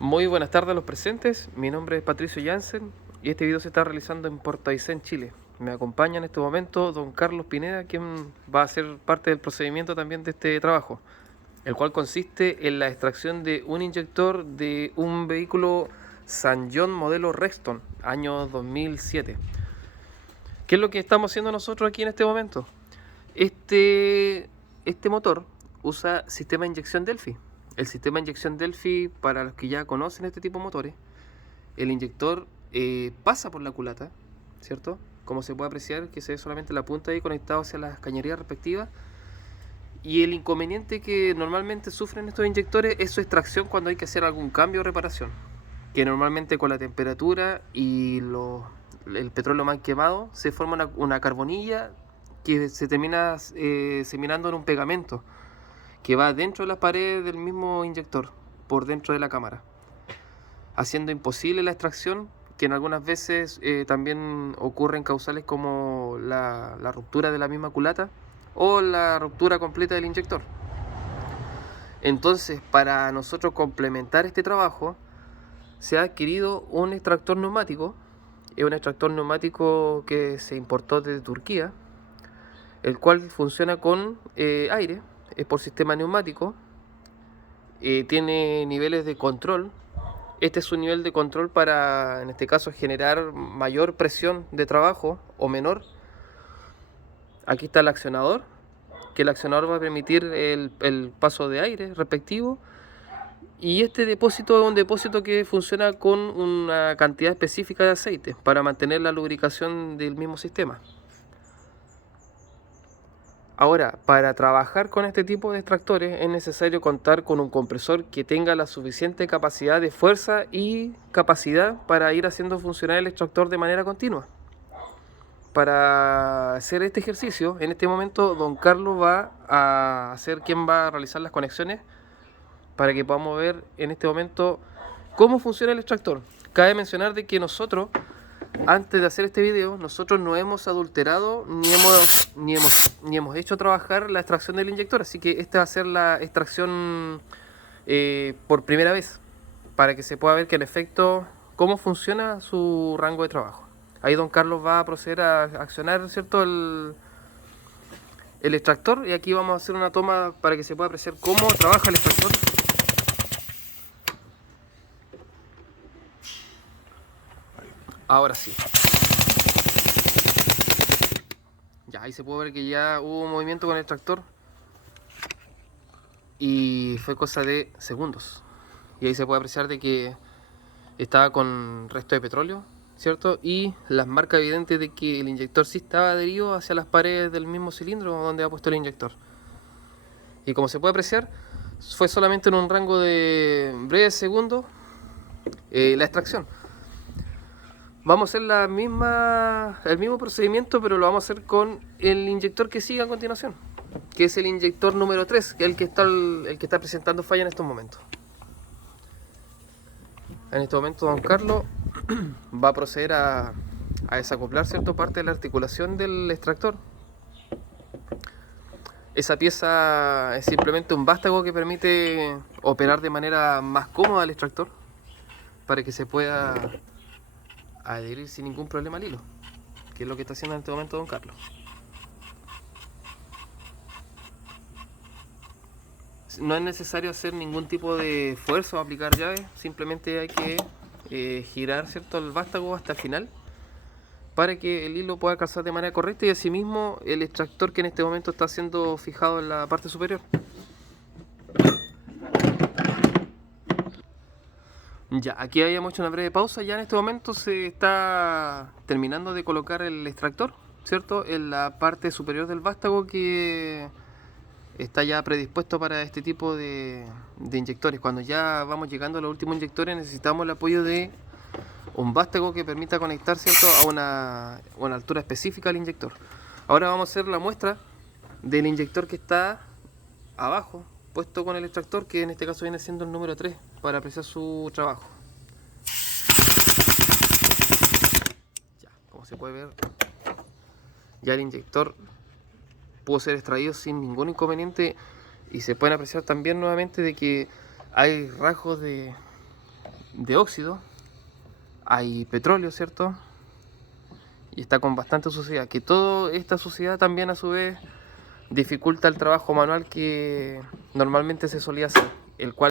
Muy buenas tardes a los presentes, mi nombre es Patricio Jansen y este video se está realizando en Puerto Aysén, Chile. Me acompaña en este momento don Carlos Pineda, quien va a ser parte del procedimiento también de este trabajo, el cual consiste en la extracción de un inyector de un vehículo San-John modelo Rexton, año 2007. ¿Qué es lo que estamos haciendo nosotros aquí en este momento? Este motor usa sistema de inyección Delphi. El sistema de inyección Delphi, para los que ya conocen este tipo de motores, el inyector pasa por la culata, ¿cierto? Como se puede apreciar, que se ve solamente la punta ahí conectado hacia las cañerías respectivas. Y el inconveniente que normalmente sufren estos inyectores es su extracción cuando hay que hacer algún cambio o reparación. Que normalmente con la temperatura y el petróleo mal quemado se forma una carbonilla que se termina seminando en un pegamento que va dentro de las paredes del mismo inyector, por dentro de la cámara, haciendo imposible la extracción, que en algunas veces también ocurren causales como la ruptura de la misma culata o la ruptura completa del inyector. Entonces, para nosotros complementar este trabajo, se ha adquirido un extractor neumático. Es un extractor neumático que se importó desde Turquía, el cual funciona con aire, es por sistema neumático, tiene niveles de control. Este es su nivel de control para, en este caso, generar mayor presión de trabajo o menor. Aquí está el accionador, que el accionador va a permitir el paso de aire respectivo. Y este depósito es un depósito que funciona con una cantidad específica de aceite para mantener la lubricación del mismo sistema. Ahora, para trabajar con este tipo de extractores es necesario contar con un compresor que tenga la suficiente capacidad de fuerza y capacidad para ir haciendo funcionar el extractor de manera continua. Para hacer este ejercicio, en este momento don Carlos va a ser quien va a realizar las conexiones para que podamos ver en este momento cómo funciona el extractor. Cabe mencionar de que nosotros, antes de hacer este video, nosotros no hemos adulterado ni hemos hecho trabajar la extracción del inyector, así que esta va a ser la extracción por primera vez, para que se pueda ver que en efecto cómo funciona su rango de trabajo. Ahí don Carlos va a proceder a accionar, ¿cierto?, el extractor, y aquí vamos a hacer una toma para que se pueda apreciar cómo trabaja el extractor. Ahora sí. Ya, ahí se puede ver que ya hubo un movimiento con el tractor y fue cosa de segundos. Y ahí se puede apreciar de que estaba con resto de petróleo, ¿cierto? Y las marcas evidentes de que el inyector sí estaba adherido hacia las paredes del mismo cilindro donde ha puesto el inyector. Y como se puede apreciar, fue solamente en un rango de breves segundos la extracción. Vamos a hacer el mismo procedimiento, pero lo vamos a hacer con el inyector que sigue a continuación, que es el inyector número 3, que es el que está presentando falla en estos momentos. En este momento don Carlos va a proceder a desacoplar cierta parte de la articulación del extractor. Esa pieza es simplemente un vástago que permite operar de manera más cómoda el extractor para que se pueda adherir sin ningún problema al hilo, que es lo que está haciendo en este momento don Carlos. No es necesario hacer ningún tipo de esfuerzo o aplicar llaves, simplemente hay que girar, ¿cierto?, el vástago hasta el final para que el hilo pueda calzar de manera correcta, y asimismo el extractor que en este momento está siendo fijado en la parte superior. Ya, aquí habíamos hecho una breve pausa. Ya en este momento se está terminando de colocar el extractor, ¿cierto?, en la parte superior del vástago, que está ya predispuesto para este tipo de inyectores. Cuando ya vamos llegando a los últimos inyectores, necesitamos el apoyo de un vástago que permita conectar, ¿cierto?, a una altura específica al inyector. Ahora vamos a hacer la muestra del inyector que está abajo, puesto con el extractor, que en este caso viene siendo el número 3, para apreciar su trabajo. Ya, como se puede ver, ya el inyector pudo ser extraído sin ningún inconveniente, y se pueden apreciar también nuevamente de que hay rasgos de de óxido, hay petróleo, ¿cierto? Y está con bastante suciedad, que toda esta suciedad también a su vez dificulta el trabajo manual que normalmente se solía hacer, el cual